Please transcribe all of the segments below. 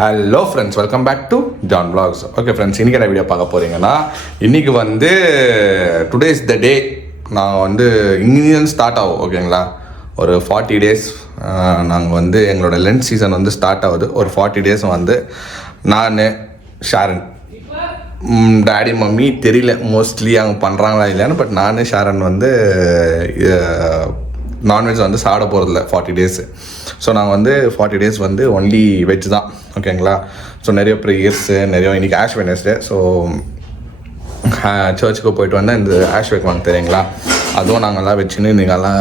Hello friends, welcome back to John vlogs. Okay friends, இன்றைக்கி என்ன video பார்க்க போகிறீங்கன்னா, இன்றைக்கி வந்து டுடே இஸ் த டே. நான் வந்து இங்கிலீஷ் ஸ்டார்ட் ஆகும் ஓகேங்களா. ஒரு 40 days நாங்கள் வந்து எங்களோட லென்த் சீசன் வந்து ஸ்டார்ட் ஆகுது. ஒரு 40 days வந்து நான், ஷாரன், டேடி மம்மி தெரியல மோஸ்ட்லி அவங்க பண்ணுறாங்களா இல்லையான்னு, பட் நான் ஷாரன் வந்து நான்வெஜ் வந்து சாப்பிட போகிறதில்ல 40 days. ஸோ நாங்கள் வந்து 40 days வந்து ஒன்லி வெஜ் தான் ஓகேங்களா. ஸோ நிறைய ப்ரேயர்ஸு நிறைய, இன்றைக்கி ஆஷ் வெட்னஸ்டே. ஸோ சர்ச்சுக்கு போயிட்டு வந்தால் இந்த ஆஷ் வைக்குவாங்க தெரியுங்களா, அதுவும் நாங்கள்லாம் வச்சுன்னு இன்றைக்கெல்லாம்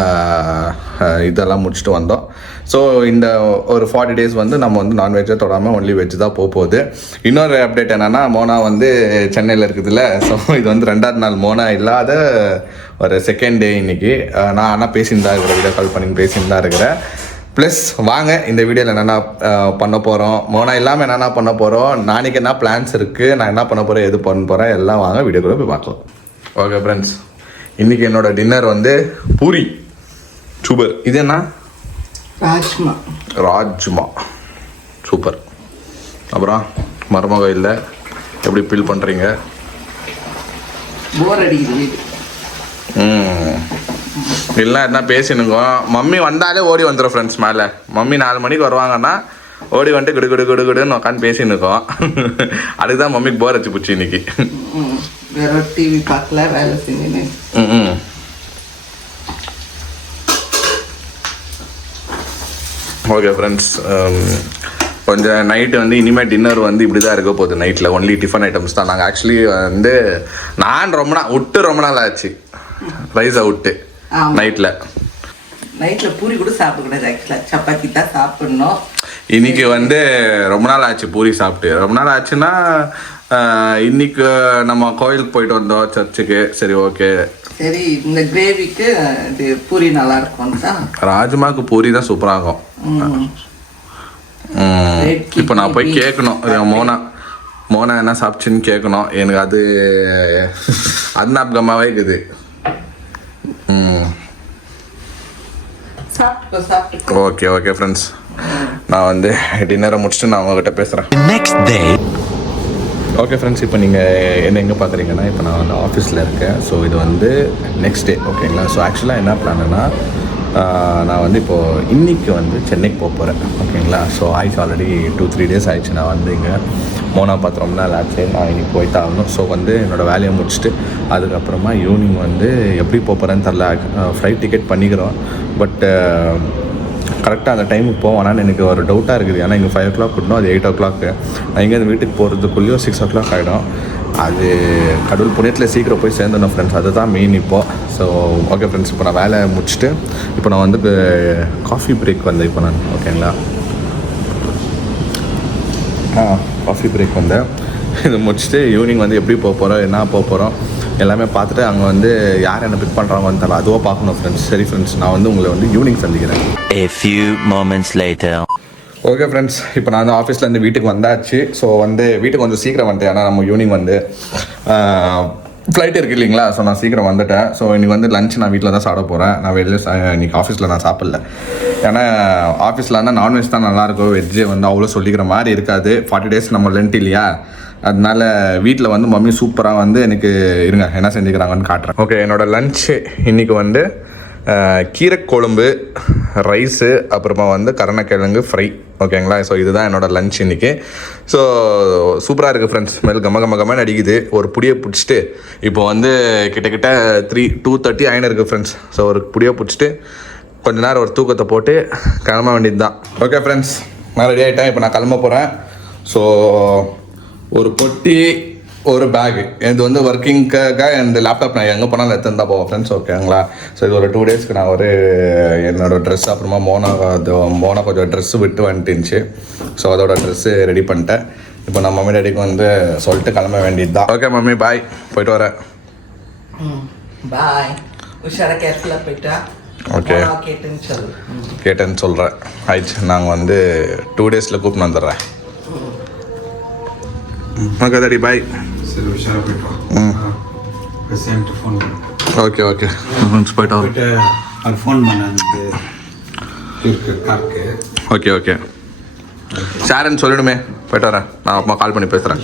இதெல்லாம் முடிச்சுட்டு வந்தோம். ஸோ இந்த ஒரு 40 days வந்து நம்ம வந்து நான்வெஜ்ஜை தொடாமல் ஒன்லி வெஜ் தான் போகுது. இன்னொரு அப்டேட் என்னென்னா, மோனா வந்து சென்னையில் இருக்குதுல்ல. ஸோ இது வந்து 2வது நாள் மோனா இல்லாத ஒரு செகண்ட் டே இன்றைக்கி. நான் ஆனால் பேசியிருந்தா இருக்கிறேன், வீடியோ கால் பண்ணி பேசியிருந்தா இருக்கிறேன். ப்ளஸ் வாங்க இந்த வீடியோவில் என்னென்ன பண்ண போகிறோம், மோனா இல்லாமல் என்னென்ன பண்ண போகிறோம், நாளைக்கு என்ன பிளான்ஸ் இருக்குது, நான் என்ன பண்ண போகிறேன், எது பண்ண போகிறேன், எல்லாம் வாங்க வீடியோக்குள்ளே போய் பார்க்கலாம். ஓகே ஃப்ரெண்ட்ஸ், இன்றைக்கி என்னோட டின்னர் வந்து பூரி சூப்பர். இது என்ன? ராஜ்மா சூப்பர். அப்புறம் மருமக இல்லை, எப்படி ஃபீல் பண்ணுறீங்க? போர் அடிக்குது. இல்லை என்ன பேசினுங்கோம். மம்மி வந்தாலே ஓடி வந்துடும் ஃப்ரெண்ட்ஸ் மேலே. மம்மி 4 மணிக்கு வருவாங்கன்னா ஓடி வந்துட்டு குடு குடு குடு குடுன்னு உட்காந்து பேசினுக்கோம். அதுக்கு தான் மம்மிக்கு போர் வச்சு போச்சு இன்னைக்கு. வேற டிவி பார்க்கல, வேலை செஞ்சுன்னு. ஓகே ஃப்ரெண்ட்ஸ், கொஞ்சம் நைட்டு வந்து இனிமேல் டின்னர் வந்து இப்படி தான் இருக்க போகுது. நைட்டில் ஒன்லி டிஃபன் ஐட்டம்ஸ் தான். நாங்கள் ஆக்சுவலி வந்து நான் ரொம்ப நாள் ஆச்சு ரைஸை விட்டு. நைட்டில் பூரி கூட சாப்பிடக்கூடாது, ஆக்சுவலாக சப்பாத்தி தான் சாப்பிடணும். இன்னைக்கு வந்து ரொம்ப நாள் ஆச்சு பூரி சாப்பிட்டு. ரொம்ப நாள் ஆச்சுன்னா இன்னைக்கு நம்ம கோயிலுக்கு போயிட்டு வந்தோம், சர்ச்சுக்கு. சரி ஓகே, சரி இந்த கிரேவிக்கு இது பூரி நல்லா இருக்கும் தான். ராஜ்மாவுக்கு பூரி தான் சூப்பராகும். இப்போ நான் போய் கேட்கணும், மோனா என்ன சாப்பிச்சுன்னு கேட்கணும். எனக்கு அது ஞாபகமாகவே இருக்குது. ஓகே ஓகே ஃப்ரெண்ட்ஸ், நான் வந்து டின்னரை முடிச்சுட்டு நான் உங்ககிட்ட பேசுகிறேன். Next day. ஓகே ஃப்ரெண்ட்ஸ், இப்போ நீங்கள் என்ன எங்கே பார்க்குறீங்கன்னா, இப்போ நான் வந்து ஆஃபீஸில் இருக்கேன். ஸோ இது வந்து நெக்ஸ்ட் டே ஓகேங்களா. ஸோ ஆக்சுவலாக என்ன பிளான்னா, நான் வந்து இப்போது இன்றைக்கி வந்து சென்னைக்கு போக போகிறேன் ஓகேங்களா. ஸோ ஆயிடுச்சு, ஆல்ரெடி 2-3 days ஆயிடுச்சு. நான் வந்து இங்கே மோனா பார்த்து ரொம்ப நாள் ஆச்சு. நான் இன்றைக்கி போய்ட்டு ஆகணும். ஸோ வந்து என்னோடய வேலையை முடிச்சுட்டு அதுக்கப்புறமா ஈவினிங் வந்து எப்படி போகிறேன்னு தெரில. ஃப்ளைட் டிக்கெட் பண்ணிக்கிறோம், பட் கரெக்டாக அந்த டைமுக்கு போவானான்னு எனக்கு ஒரு டவுட்டாக இருக்குது. ஏன்னா இங்கே 5 o'clock விடணும், அது 8 o'clock. நான் இங்கேருந்து வீட்டுக்கு போகிறதுக்குள்ளேயும் 6 o'clock ஆகிடும். அது கடவுள் புண்ணியத்தில் சீக்கிரம் போய் சேர்ந்துடணும் ஃப்ரெண்ட்ஸ், அதுதான் மெயின் இப்போது. ஸோ ஓகே ஃப்ரெண்ட்ஸ், இப்போ நான் வேலை முடிச்சுட்டு இப்போ நான் வந்து காஃபி பிரேக் வந்தேன் இப்போ நான் ஓகேங்களா. காஃபி பிரேக் வந்தேன். இது முடிச்சுட்டு ஈவினிங் வந்து எப்படி போக போகிறோம், என்ன போக போகிறோம் எல்லாமே பார்த்துட்டு அங்கே வந்து யார் என்ன பிக் பண்ணுறாங்கன்னு தெரியல, அதுவாக பார்க்கணும் ஃப்ரெண்ட்ஸ். சரி ஃப்ரெண்ட்ஸ், நான் வந்து உங்களை வந்து ஈவினிங் சந்திக்கிறேன். A few moments later. Okay friends, இப்போ நான் வந்து ஆஃபீஸ்லேருந்து வீட்டுக்கு வந்தாச்சு. ஸோ வந்து வீட்டுக்கு கொஞ்சம் சீக்கிரம் வந்துட்டேன். ஏன்னா நம்ம ஈவினிங் வந்து ஃப்ளைட் இருக்குது இல்லைங்களா. ஸோ நான் சீக்கிரம் வந்துட்டேன். ஸோ இன்றைக்கி வந்து லஞ்ச் நான் வீட்டில் தான் சாப்பிட போகிறேன். நான் வெளியில் இன்றைக்கி ஆஃபீஸில் நான் சாப்பிடல. ஏன்னா ஆஃபீஸில் இருந்தால் நான்வெஜ் தான் நல்லாயிருக்கும், வெஜ்ஜு வந்து அவ்வளோ சொல்லிக்கிற மாதிரி இருக்காது. 40 days நம்ம லென்ட் இல்லையா, அதனால வீட்டில் வந்து மம்மி சூப்பராக வந்து எனக்கு இருங்க என்ன செஞ்சுக்கிறாங்கன்னு காட்டுறேன். ஓகே, என்னோடய லன்ச்சு இன்றைக்கி வந்து கீரை குழம்பு, ரைஸு, அப்புறமா வந்து கருணக்கிழங்கு ஃப்ரை ஓகேங்களா. ஸோ இதுதான் என்னோடய லன்ச் இன்றைக்கி. ஸோ சூப்பராக இருக்குது ஃப்ரெண்ட்ஸ். ஸ்மெல் கம அடிக்குது. ஒரு புடியை பிடிச்சிட்டு இப்போ வந்து கிட்டத்தட்ட 2:30 ஆயின்னு இருக்குது ஃப்ரெண்ட்ஸ். ஸோ ஒரு புடியை பிடிச்சிட்டு கொஞ்ச நேரம் ஒரு தூக்கத்தை போட்டு கிளம்ப வேண்டியது தான். ஓகே ஃப்ரெண்ட்ஸ், நான் ரெடி ஆகிட்டேன். இப்போ நான் கிளம்ப போகிறேன். ஸோ ஒரு பொட்டி, ஒரு பேகு, இது வந்து ஒர்க்கிங்க்காக இந்த லேப்டாப் நான் எங்கே போனாலும் எடுத்துன்னு தான் போவேன் ஃப்ரெண்ட்ஸ் ஓகேங்களா. ஸோ இது ஒரு 2 daysக்கு நான் ஒரு என்னோடய ட்ரெஸ், அப்புறமா மோனா கொஞ்சம் ட்ரெஸ்ஸு விட்டு வந்துட்டுருந்துச்சு. ஸோ அதோட ட்ரெஸ்ஸு ரெடி பண்ணிட்டேன். இப்போ நான் மம்மி டேடிக்கு வந்து சொல்லிட்டு கிளம்ப வேண்டியது தான். ஓகே மம்மி, பாய், போயிட்டு வரேன். பாய், உஷாராக கேர்ஃபுல்லாக போயிட்டா. ஓகே, கேட்டேன்னு சொல்கிறேன். ஆயிடுச்சு, நாங்கள் வந்து 2 daysல கூப்பிட்டு வந்துடுறேன். ஓகே டாடி, பாய். சரி, உஷாராக போயிட்டோம். ஃபோன் ஓகே ஓகே போயிட்டு அவர் ஃபோன் பண்ண காருக்கு. ஓகே ஓகே ஷாரன் சொல்லணுமே. போயிட்டு வரேன். நான் அப்புறமா கால் பண்ணி பேசுகிறேன்.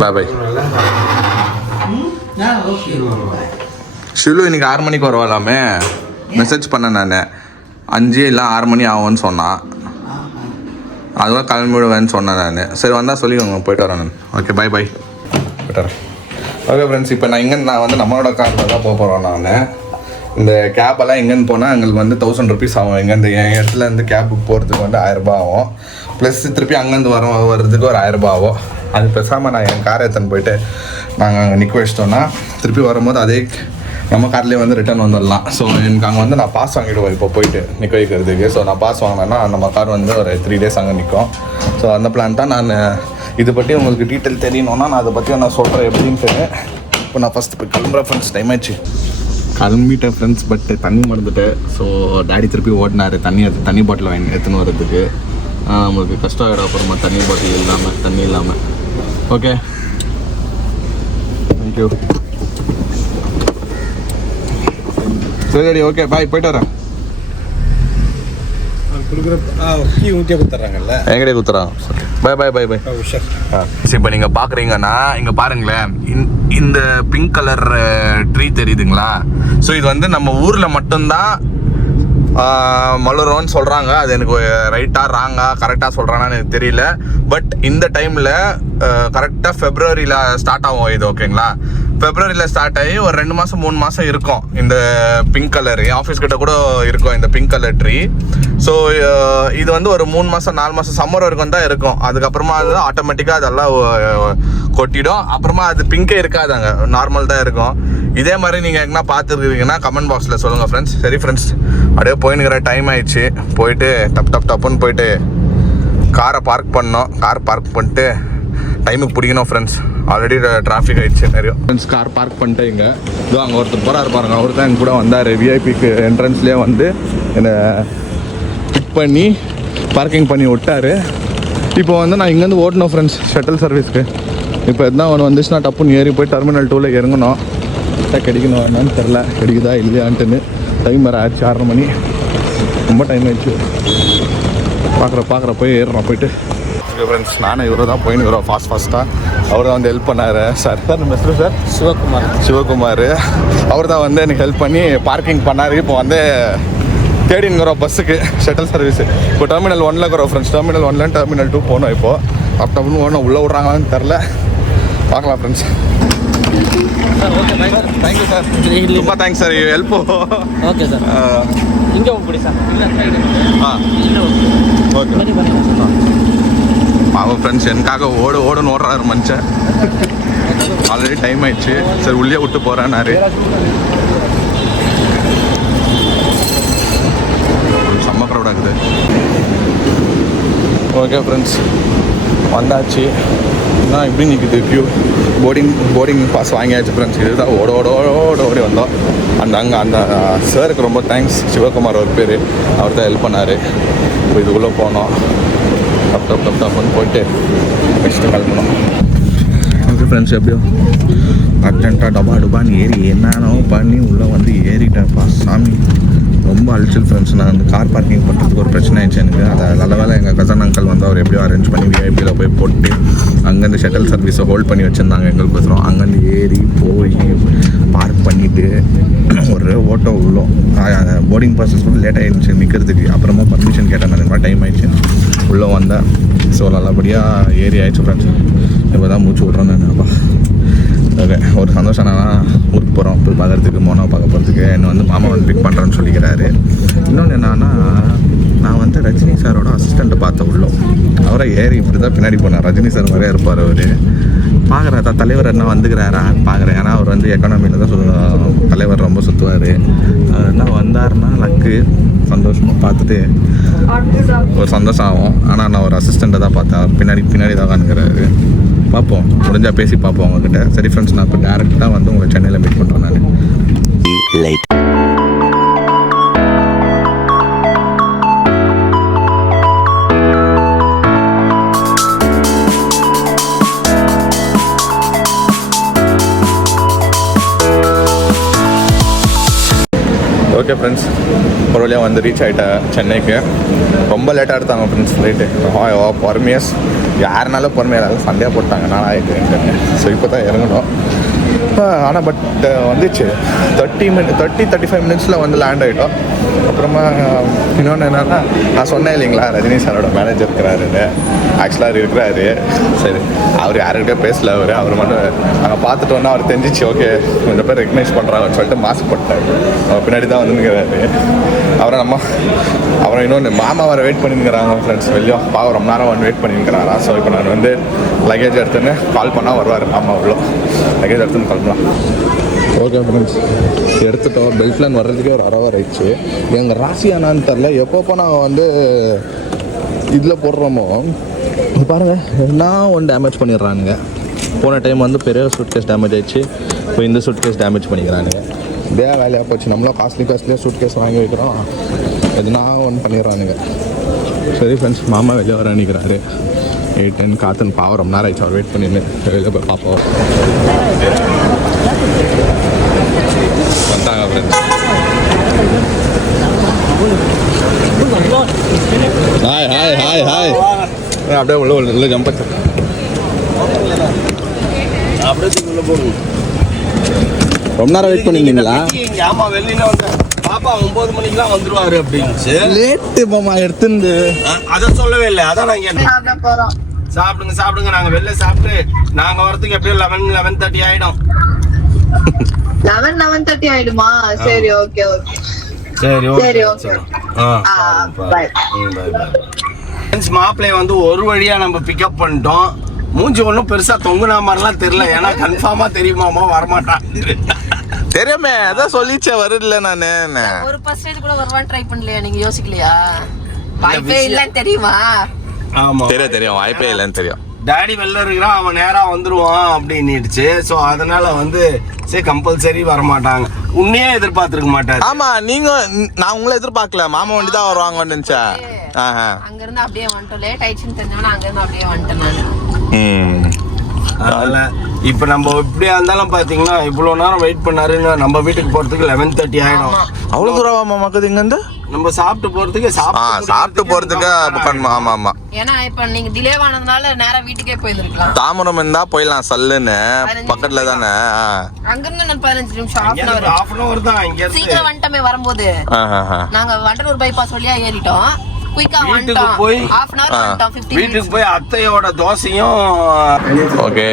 பாய் பாய். ஓகே ஷிலு இன்னைக்கு 6 மணிக்கு வருவாளாமே. மெசேஜ் பண்ணேன் நான். 5 இல்லை 6 மணி ஆகும்னு சொன்னான். அதுதான் கிளம்பிடுவேன்னு சொன்னேன் நான். சரி வந்தால் சொல்லிக்கோங்க, போயிட்டு வரேன் நான். ஓகே பாய் பாய். போயிட்டு வரேன். ஓகே ஃப்ரெண்ட்ஸ், இப்போ நான் வந்து நம்மளோட காரில் தான் போக போகிறோம். நான் இந்த கேப்பெல்லாம் எங்கேன்னு போனால் எங்களுக்கு வந்து 1000 rupees ஆகும். எங்கேருந்து என் இடத்துலேருந்து கேபுக்கு போகிறதுக்கு வந்து 1000 ரூபாய் ஆகும். ப்ளஸ் திருப்பி அங்கேருந்து வர்றதுக்கு ஒரு 1000 ரூபாய் ஆகும். அது பேசாமல் நான் என் காரை எடுத்துன்னு போயிட்டு நாங்கள் அங்கே நிற்க வச்சிட்டோன்னா திருப்பி வரும்போது அதே நம்ம கார்லேயே வந்து ரிட்டர்ன் வந்துடலாம். ஸோ எனக்கு அங்கே வந்து நான் பாஸ் வாங்கிடுவேன் இப்போ போயிட்டு நிற்க வைக்கிறதுக்கு. ஸோ நான் பாஸ் வாங்கினேன்னா நம்ம கார் வந்து ஒரு 3 days அங்கே நிற்கும். ஸோ அந்த பிளான் தான். நான் இதை பற்றி உங்களுக்கு டீட்டெயில் தெரியணுன்னா நான் அதை பற்றி நான் சொல்கிறேன் எப்படின்ட்டு. இப்போ நான் ஃபஸ்ட்டு போய் கிளம்புறேன் ஃப்ரெண்ட்ஸ். டைம் ஆச்சு. கிளம்பிட்டேன் ஃப்ரெண்ட்ஸ். பட் தண்ணி மறந்துட்டேன். ஸோ டேடி திருப்பி ஓடினார் தண்ணி பாட்டில் வாங்கி எடுத்துன்னு வரதுக்கு. நம்மளுக்கு கஷ்டம் ஆகிடும் அப்புறமா தண்ணி பாட்டில் தண்ணி இல்லாமல். Okay thank you. சரி ஓகே பாய், போயிட்டு வரேன். எங்கடே குத்துறான். பாய் பாய் பாய் பாய். இப்போ நீங்கள் பார்க்குறீங்கன்னா இங்கே பாருங்களேன், இந்த பிங்க் கலர் ட்ரீ தெரியுதுங்களா? ஸோ இது வந்து நம்ம ஊரில் மட்டும்தான் மலரும்னு சொல்கிறாங்க. அது எனக்கு ரைட்டாக ராங்கா கரெக்டாக சொல்கிறானான்னு எனக்கு தெரியல. பட் இந்த டைமில் கரெக்டாக ஃபெப்ரவரியில் ஸ்டார்ட் ஆகும் இது. ஓகேங்களா? ஃபெப்ரவரியில் ஸ்டார்ட் ஆகி ஒரு 2 மாதம் 3 மாதம் இருக்கும் இந்த பிங்க் கலர். என் ஆஃபீஸ் கிட்ட கூட இருக்கும் இந்த பிங்க் கலர் ட்ரீ. ஸோ இது வந்து ஒரு 3 மாதம் 4 மாதம் சம்மர் வரைக்கும் தான் இருக்கும். அதுக்கப்புறமா அது ஆட்டோமேட்டிக்காக அதெல்லாம் கொட்டிடும். அப்புறமா அது பிங்கே இருக்காதாங்க, நார்மல் தான் இருக்கும். இதே மாதிரி நீங்கள் எங்கன்னா பார்த்துருக்கீங்கன்னா கமெண்ட் பாக்ஸில் சொல்லுங்கள் ஃப்ரெண்ட்ஸ். சரி ஃப்ரெண்ட்ஸ், அப்படியே போயின்னுக்கிற டைம் ஆயிடுச்சு. போயிட்டு டப்புன்னு போயிட்டு காரை பார்க் பண்ணோம். கார் பார்க் பண்ணிட்டு டைமுக்கு பிடிக்கணும் ஃப்ரெண்ட்ஸ். ஆல்ரெடி டிராஃபிக் ஆகிடுச்சு நிறைய. ஃப்ரெண்ட்ஸ் கார் பார்க் பண்ணிட்டு இங்கே இதோ அங்கே ஒருத்தர் போகிறாரு பாருங்க. அவர் தான் எங்க கூட வந்தார். விஐபிக்கு என்ட்ரன்ஸ்லேயே வந்து என்னை பிக் பண்ணி பார்க்கிங் பண்ணி விட்டார். இப்போ வந்து நான் இங்கேருந்து ஓட்டணும் ஃப்ரெண்ட்ஸ் ஷட்டில் சர்வீஸ்க்கு. இப்போ எதுனா ஒன்று வந்துச்சுன்னா டப்புன்னு ஏறி போய் டெர்மினல் 2ல் இறங்கணும். கிடைக்கணும் என்னன்னு தெரில, கிடைக்குதா இல்லையான்ட்டுன்னு. டைம் வேறு ஆச்சு 6:30 மணி. ரொம்ப டைம் ஆயிடுச்சு. பார்க்குற போய் ஏறுறோம். போயிட்டு ஓகே ஃப்ரெண்ட்ஸ், நானும் இவரை தான் போயின்னு ஃபாஸ்ட்டாக. அவர் தான் வந்து ஹெல்ப் பண்ணார். சார் நம்ம சார் சிவகுமார் அவர் தான் வந்து எனக்கு ஹெல்ப் பண்ணி பார்க்கிங் பண்ணார். இப்போ வந்து தேடிங்கிறோம் பஸ்ஸுக்கு ஷட்டில் சர்வீஸு. இப்போ டெர்மினல் 1ல் இருக்கிறோம் ஃப்ரெண்ட்ஸ். டெர்மினல் 1லேருந்து டெர்மினல் 2 போகணும். இப்போது டப்புன்னு ஓடணும். உள்ளே விட்றாங்களான்னு தெரில, பார்க்கலாம் ஃப்ரெண்ட்ஸ். Thank you sir. ரொம்ப thanks sir, help. Okay sir. இங்கே போடி சார். ஓகே அவன் ஃப்ரெண்ட்ஸ் எனக்காக ஓடுன்னு ஓடுறாரு மனுஷன். ஆல்ரெடி டைம் ஆயிடுச்சு. சரி உள்ளே விட்டு போகிறேன்னாரு. செம்ம க்ரௌடாக இருக்குது. ஓகே ஃப்ரெண்ட்ஸ் வந்தாச்சு. நான் இப்படி நிற்குது கியூ. போர்டிங் பாஸ் வாங்கியாச்சு ஃப்ரெண்ட்ஸ். இதுதான் ஓடி வந்தோம். அந்த சாருக்கு ரொம்ப தேங்க்ஸ். சிவகுமார் ஒரு பேர், அவர் தான் ஹெல்ப் பண்ணார். இப்போ இதுக்குள்ளே போனோம். டப்னு போயிட்டு நெக்ஸ்ட்டு கிளம்பணும். ஓகே ஃப்ரெண்ட்ஸ், எப்படியோ அர்ஜென்ட்டாக டபான்னு ஏறி என்னென்னோ பண்ணி உள்ளே வந்து ஏறிட்டேன்ப்பா சாமி. ரொம்ப அழிச்சல் ஃப்ரெண்ட்ஸ். நான் அந்த கார் பார்க்கிங் பண்ணுறதுக்கு ஒரு பிரச்சனை ஆயிடுச்சு எனக்கு. அதை நல்ல வேலை எங்கள் கசன் அங்கிள் வந்து அவர் எப்படியோ அரேஞ்ச் பண்ணி விஐபியில் போய் போட்டு அங்கேருந்து ஷட்டில் சர்வீஸை ஹோல்ட் பண்ணி வச்சுருந்தாங்க எங்களுக்கு பேசுகிறோம். அங்கேருந்து ஏறி போய் பார்க் பண்ணிவிட்டு ஒரு ஓட்டோ உள்ளோம். போர்டிங் ப்ராசஸ் கூட லேட் ஆகிடுச்சு நிற்கிறதுக்கு. அப்புறமா பர்மிஷன் கேட்டேன். அந்த மாதிரி டைம் ஆயிடுச்சு. உள்ளே வந்தேன். ஸோ நல்லபடியாக ஏறி ஆயிடுச்சு ஃப்ரெண்ட்ஸ். இப்போ தான் மூச்சு விட்றேன்னு நினைப்பா. ஓகே, ஒரு சந்தோஷம் என்னன்னா ஊருக்கு போகிறோம். போய் பார்க்குறதுக்கு மோனோ பார்க்க போகிறதுக்கு என்னை வந்து மாமா வந்து பிக் பண்ணுறேன்னு சொல்லிக்கிறாரு. இன்னொன்று என்னன்னா, நான் வந்து ரஜினி சாரோட அசிஸ்டண்ட்டை பார்த்த உள்ளோம். அவரை ஏறி இப்படி தான் பின்னாடி போனேன். ரஜினி சார் மாதிரியே இருப்பார் அவர். பார்க்குறேன் தலைவர் என்ன வந்துக்கிறாரா பார்க்குறேன். ஏன்னா அவர் வந்து எக்கானமியில் தான் தலைவர் ரொம்ப சுற்றுவார். என்ன வந்தாருன்னா லக்கு சந்தோஷமாக பார்த்துட்டு ஒரு சந்தோஷம் ஆகும். ஆனால் நான் ஒரு அசிஸ்டண்ட்டை தான் பார்த்தேன். அவர் பின்னாடி தான் காணுங்கிறாரு. பார்ப்போம், முடிஞ்சால் பேசி பார்ப்போம் அவங்கக்கிட்ட. சரி ஃப்ரெண்ட்ஸ், நான் இப்போ டேரெக்டாக வந்து உங்களை சென்னையில் மீட் பண்ணுறேன் நான். ஓகே ஓகே ஃப்ரெண்ட்ஸ், ஒரு வழியாக வந்து ரீச் ஆகிட்டேன் சென்னைக்கு. ரொம்ப லேட்டாக எடுத்தாங்க ஃப்ரெண்ட்ஸ் ஃப்ளைட்டு. பொறுமையாக யாருனாலும் பொறுமையாக சண்டையாக போட்டாங்க, நான் ஆகிட்டு. ஸோ இப்போ தான் இறங்கணும். ஆனால் பட் வந்துச்சு 35 மினிட்ஸில் வந்து லேண்ட் ஆகிட்டோம். அப்புறமா இன்னொன்று என்னென்னா, நான் சொன்னேன் இல்லைங்களா ரஜினி சாரோட மேனேஜர் இருக்கிறாருன்னு. ஆக்சுவலாக இருக்கிறாரு. சரி, அவர் யாருக்கிட்டே பேசல. அவர் மட்டும் நாங்கள் பார்த்துட்டு வந்தால் அவர் தெரிஞ்சிச்சு. ஓகே, கொஞ்சம் பேர் ரெக்கக்னைஸ் பண்ணுறாங்கன்னு சொல்லிட்டு மாஸ்க் போட்டார். அவர் பின்னாடி தான் வந்துருக்கிறாரு. அப்புறம் இன்னொன்று மாமா வர வெயிட் பண்ணிருக்கிறாங்க ஃப்ரெண்ட்ஸ். வெளியோ பார்க்க ரொம்ப நேரம் வந்து வெயிட் பண்ணிருக்கிறாரா. ஸோ இப்போ நான் வந்து லக்கேஜ் எடுத்துன்னு கால் பண்ணால் வருவார் மாமா. அவ்வளோ லக்கேஜ் எடுத்துன்னு கால் பண்ணலாம். ஓகே ஃப்ரெண்ட்ஸ், எடுத்துட்டோம். பெல்ட்லேன் வர்றதுக்கே ஒரு அரவர் ஆயிடுச்சு. எங்கள் ராசி ஆனான்னு தெரில. எப்பப்போ நாங்கள் வந்து இதில் போடுறோமோ பாருங்கள், நான் ஒன்று டேமேஜ் பண்ணிடுறானுங்க. போன டைம் வந்து பெரிய சூட் கேஸ் டேமேஜ் ஆயிடுச்சு. இப்போ இந்த சூட் கேஸ் டேமேஜ் பண்ணிக்கிறானுங்க. இதே வேலையாக போச்சு. நம்மளும் காஸ்ட்லியாக சூட் கேஸ் வாங்கி வைக்கிறோம், எதுனா ஒன்று பண்ணிடுறானுங்க. சரி ஃப்ரெண்ட்ஸ், மாமா வெளியே வர நிற்கிறாரு. 8-10 காத்துன்னு பாவம் ரொம்ப நேரம் ஆயிடுச்சு. அவர் வெயிட் பண்ணின்னு வெளியே போய் பார்ப்போம். வந்தாங்க friends. Hi hi hi hi. அப்படியே உள்ள ஜம்ப் பண்ணு. ரொம்ப நேரம் வெயிட் பண்ணிருந்தீங்களா? ஆமா, வெளியில வந்தேன். பாப்பா 9 மணிக்கெல்லாம் வந்துருவாரு அப்படின்னுச்சு. லேட்டு மாமா எடுத்துருந்து. அத சொல்லவே இல்லை. அதான் நாங்க சாப்பிடுங்க. நாங்க வெளில சாப்பிட்டு நாங்க வரதுக்கு எப்படியும் 11:30 ஆயிடும். 11:30 ஆயிடுமா? சரி, ஓகே ஓகே. சரி ஓகே. பை. மாப்பிள்ளைய வந்து ஒரு வழியா நம்ம பிக்கப் பண்ணிட்டோம். மூஞ்சி ஒன்றும் பெருசா தொங்குனா மாதிரிலாம் தெரியல. ஏன்னா கன்ஃபார்மா தெரியுமாமா வரமாட்டான். தெரியுமே, அதான் சொல்லிச்சே வரல. நானு ஒரு பர்சன்டேஜ் கூட வருவான்னு ட்ரை பண்ணலையா? நீங்க யோசிக்கலையா? வாய்ப்பே இல்லன்னு தெரியுமா? ஆமா, தெரியும். வாய்ப்பே இல்லைன்னு தெரியும். டாடி வெளில இருக்கிறான், அவன் நேரா வந்துருவான் அப்படின்னுடுச்சு. ஸோ அதனால வந்து சரி கம்பல்சரி வரமாட்டாங்க. உன்னையே எதிர்பார்த்துருக்க மாட்டாரு. ஆமா, நான் உங்களை எதிர்பார்க்கல. மாமா வண்டி தான் வருவாங்கன்னு நினைச்சா. அங்க இருந்து அப்படியே வந்துட்டோம். லேட் ஆயிடுச்சுன்னு தெரிஞ்சவனா அங்க இருந்து அப்படியே வந்துட்டேன் நான். அதனால இப்ப நம்ம இப்படியா இருந்தாலும் பாத்தீங்கன்னா இவ்வளவு நேரம் வெயிட் பண்ணாருன்னு நம்ம வீட்டுக்கு போறதுக்கு 11:30 ஆயிடும். அவ்வளவு தூரம் மாமாக்குது இங்க இருந்து நம்ம சாப்பிட்டு போறதுக்கு சாப்பிட்டு போறதுக்கு. ஆமா. ஏன்னா இப்ப நீங்க டிலே ஆனதுனால நேரா வீட்டுக்கே போயிருக்கலாம். தாமரம் இருந்தா போயிடலாம் சல்லுன்னு, பக்கத்துல தானே. அங்க இருந்து 15 நிமிஷம், half an hour தான். இங்க சீக்கிரம் வந்துட்டோமே வரும்போது. நாங்க வண்டலூர் பைபாஸ் வழியா ஏறிட்டோம். வீட்டுக்கு போய் வீட்டுக்கு போய் அத்தையோட தோசையும். Okay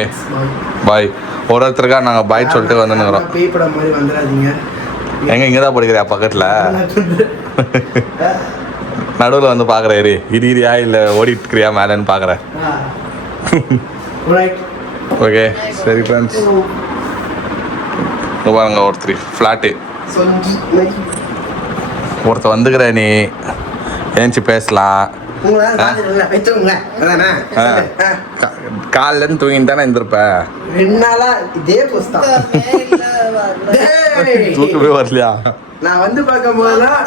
bye. ஒருத்தருக்கா நாங்க பாய் சொல்லிட்டு வந்துருக்கிறோம். பேய்படம் மாதிரி வந்துடாதீங்க. எங்க இங்கதான் படிக்கிறியா பக்கத்துல? நடுவில் வந்து பாக்குறேன். இரியா இல்ல ஓடிட்டு இருக்கிறியா மேலன்னு பாக்குறேன். ஓகே சரி ஃப்ரெண்ட்ஸ், பாருங்க ஒருத்தர் ஃப்ளாட்டு ஒருத்தர் வந்துக்கிற. நீ ஏஞ்சி பேசலாம். காலைல இருந்து தூங்கிட்டு தானே இருந்திருப்ப. 2 நாளா இதே போஸ்ட் தூக்கமே வரலையா? நான் வந்து பார்க்கும் போதெல்லாம்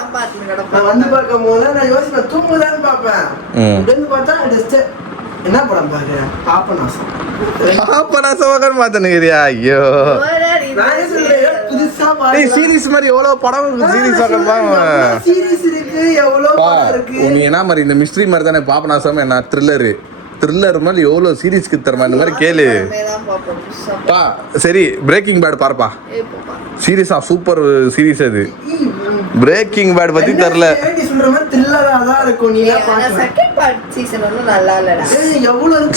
நான் யோசிப்பேன் தூங்குதான்னு பார்ப்பேன். பார்த்தா என்ன படம் பாக்குறேன்? பாப்பனாசம் பார்த்துனுக்கிறியா? ஐயோ, சீரிஸ் மாதிரி எவ்வளவு படம் சீரிஸ் இருக்கு, எவ்வளவு படம் இருக்கு. நீ என்ன மாதிரி இந்த மிஸ்ட்ரி மாதிரி தானே பாபநாசம். என்ன த்ரில்லர் மாதிரி எவ்வளோ சீரிஸ்க்கு தரமா இந்த மாதிரி கேளு. சரி, பிரேக்கிங் பேட் பாருப்பா. சீரியஸா சூப்பர் சீரிஸ் அது. பிரேக்கிங் பேட் பத்தி தெரியல.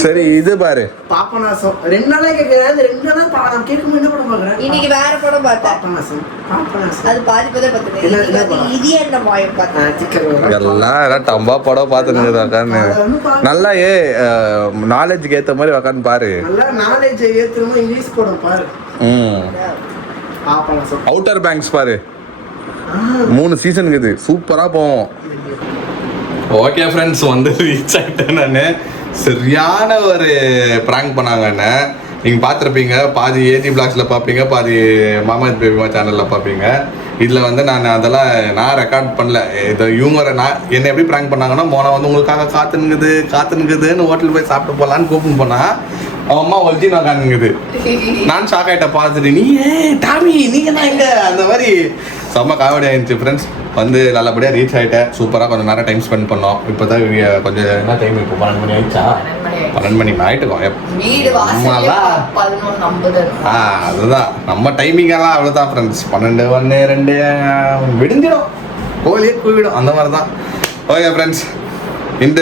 சரி இது பாரு பாபநாசம். 2 நாளா கேக்குறேன். 2 நாளா நான் கேட்கும் என்ன படம் பாக்குறேன். இன்னைக்கு வேற படம் பார்த்தேன். பாபநாசம் அது பாதி பதே பார்த்தேன். இது என்ன மாயம் பார்த்தேன். எல்லாம் டம்பா படம் பார்த்துன்னு நல்லா நாலேஜுக்கு ஏற்ற மாதிரி உக்காந்து பாரு. நல்லா நாலேஜ் ஏற்றுற மாதிரி இங்கிலீஷ் படம் பாரு. அவுட்டர் பேங்க்ஸ் பாரு. 3 சீசன் இருக்குது, சூப்பராக போவோம். ஓகே ஃப்ரெண்ட்ஸ், வந்து ரீச் ஆகிட்டேன் நான். சரியான ஒரு ப்ராங்க் பண்ணாங்க என்ன. நீங்கள் பார்த்துருப்பீங்க, பாதி ஏஜி பிளாக்ஸில் பார்ப்பீங்க, பாதி மாமத் பேபிமா சேனலில் பார்ப்பீங்க. இதில் வந்து நான் ரெக்கார்ட் பண்ணல. இதை இவங்க என்னை எப்படி ப்ராங்க் பண்ணாங்கன்னா, மோனை வந்து உங்களுக்காக காத்துனுக்குதுன்னு ஹோட்டல் போய் சாப்பிட்டு போகலான்னு கூப்பிட்டு போனால் அவன் அம்மா ஒரிஜினல் உட்காந்துங்குது. நான் ஷாக் ஆகிட்ட பார்த்துட்டு நீ டாமி நீங்கள் தான் எங்க அந்த மாதிரி செம்ம காமெடி ஆயிடுச்சு ஃப்ரெண்ட்ஸ். வந்து நல்லபடியாக ரீச் ஆகிட்டேன். சூப்பராக கொஞ்சம் நேரம் டைம் ஸ்பெண்ட் பண்ணோம். இப்போ தான் கொஞ்சம் என்ன டைம் இப்போ 12 மணி ஆயிடுச்சா? 12 மணி ஆகிட்டுக்கோம். அதுதான் நம்ம டைமிங்கெல்லாம் அவ்வளோதான் ஃப்ரெண்ட்ஸ். 12, 1, 2 விடிஞ்சிடும், கோழியே கூவிடும், அந்த மாதிரி தான். ஓகே ஃப்ரெண்ட்ஸ், இந்த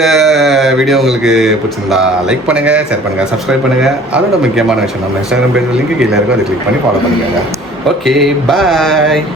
வீடியோ உங்களுக்கு பிடிச்சிருந்தா லைக் பண்ணுங்கள், ஷேர் பண்ணுங்கள், சப்ஸ்கிரைப் பண்ணுங்கள். அதோட முக்கியமான விஷயம் நம்ம இன்ஸ்டாகிராம் பேஜ் லிங்க் கீழே இருக்கும், அதை கிளிக் பண்ணி ஃபாலோ பண்ணுங்கள். ஓகே, பாய்.